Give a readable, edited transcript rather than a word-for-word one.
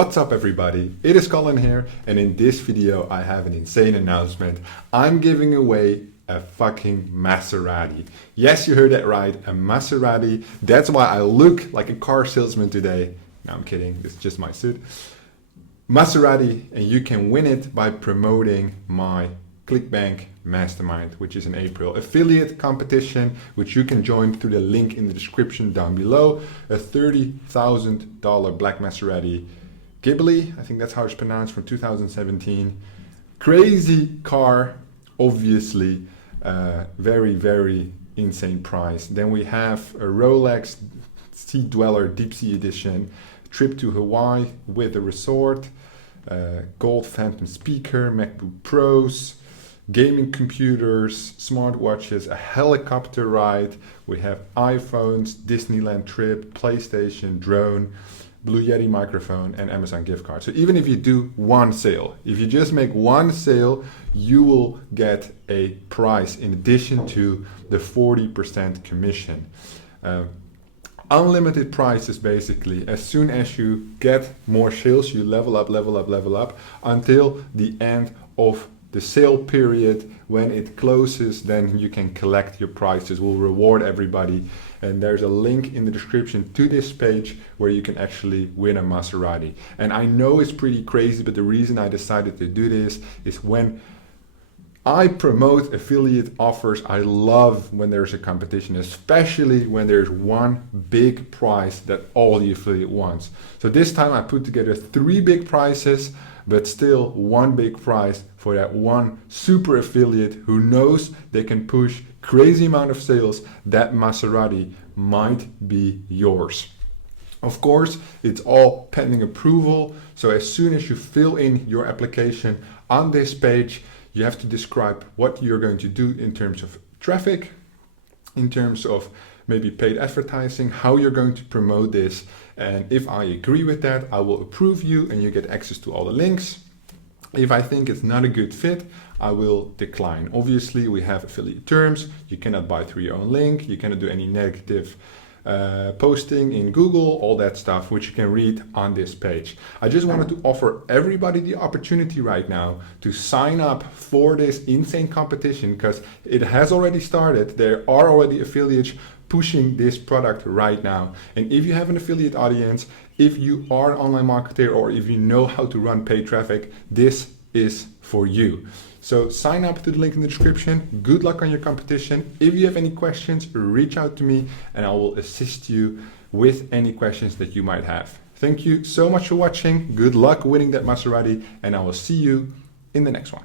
What's up everybody, it is Colin here, and in this video I have an insane announcement. I'm giving away a fucking Maserati. Yes, you heard that right, a Maserati. That's why I look like a car salesman today. No, I'm kidding, it's just my suit. Maserati, and you can win it by promoting my Clickbank Mastermind, which is in April. Affiliate competition, which you can join through the link in the description down below. A $30,000 black Maserati Ghibli, I think that's how it's pronounced, from 2017. Crazy car, obviously. Very, very insane price. Then we have a Rolex Sea Dweller Deep Sea Edition, trip to Hawaii with a resort, gold Phantom speaker, MacBook Pros, gaming computers, smartwatches, a helicopter ride. We have iPhones, Disneyland trip, PlayStation, drone, Blue Yeti microphone, and Amazon gift card. So even if you do one sale, if you just make one sale, you will get a prize in addition to the 40% commission. Unlimited prices basically. As soon as you get more sales, you level up until the end of the sale period. When it closes, then you can collect your prizes. We'll reward everybody, and there's a link in the description to this page where you can actually win a Maserati. And I know it's pretty crazy, but the reason I decided to do this is when I promote affiliate offers, I love when there's a competition, especially when there's one big prize that all the affiliate wants. So this time I put together 3 big prizes, but still one big prize for that one super affiliate who knows they can push crazy amount of sales. That Maserati might be yours. Of course, it's all pending approval. So as soon as you fill in your application on this page, you have to describe what you're going to do in terms of traffic, in terms of maybe paid advertising, how you're going to promote this. And if I agree with that, I will approve you and you get access to all the links. If I think it's not a good fit, I will decline. Obviously, we have affiliate terms. You cannot buy through your own link. You cannot do any negative posting in Google, all that stuff, which you can read on this page. I just wanted to offer everybody the opportunity right now to sign up for this insane competition, because it has already started. There are already affiliates pushing this product right now. And if you have an affiliate audience, if you are an online marketer, or if you know how to run paid traffic, this is for you. So sign up to the link in the description. Good luck on your competition. If you have any questions, reach out to me and I will assist you with any questions that you might have. Thank you so much for watching. Good luck winning that Maserati, and I will see you in the next one.